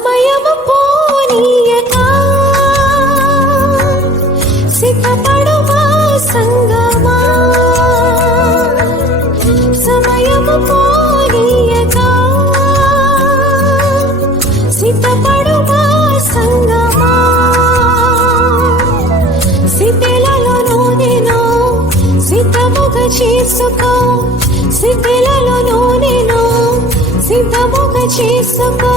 సమయం పోనీయక సిద్ధపడుమా సంగమా. సమయం పోనీయక సిద్ధపడుమా సంగమా. సిద్ధులలో నేను సిద్ధముగ చేసుకో. సిద్ధులలో నేను సిద్ధముగ చేసుకో.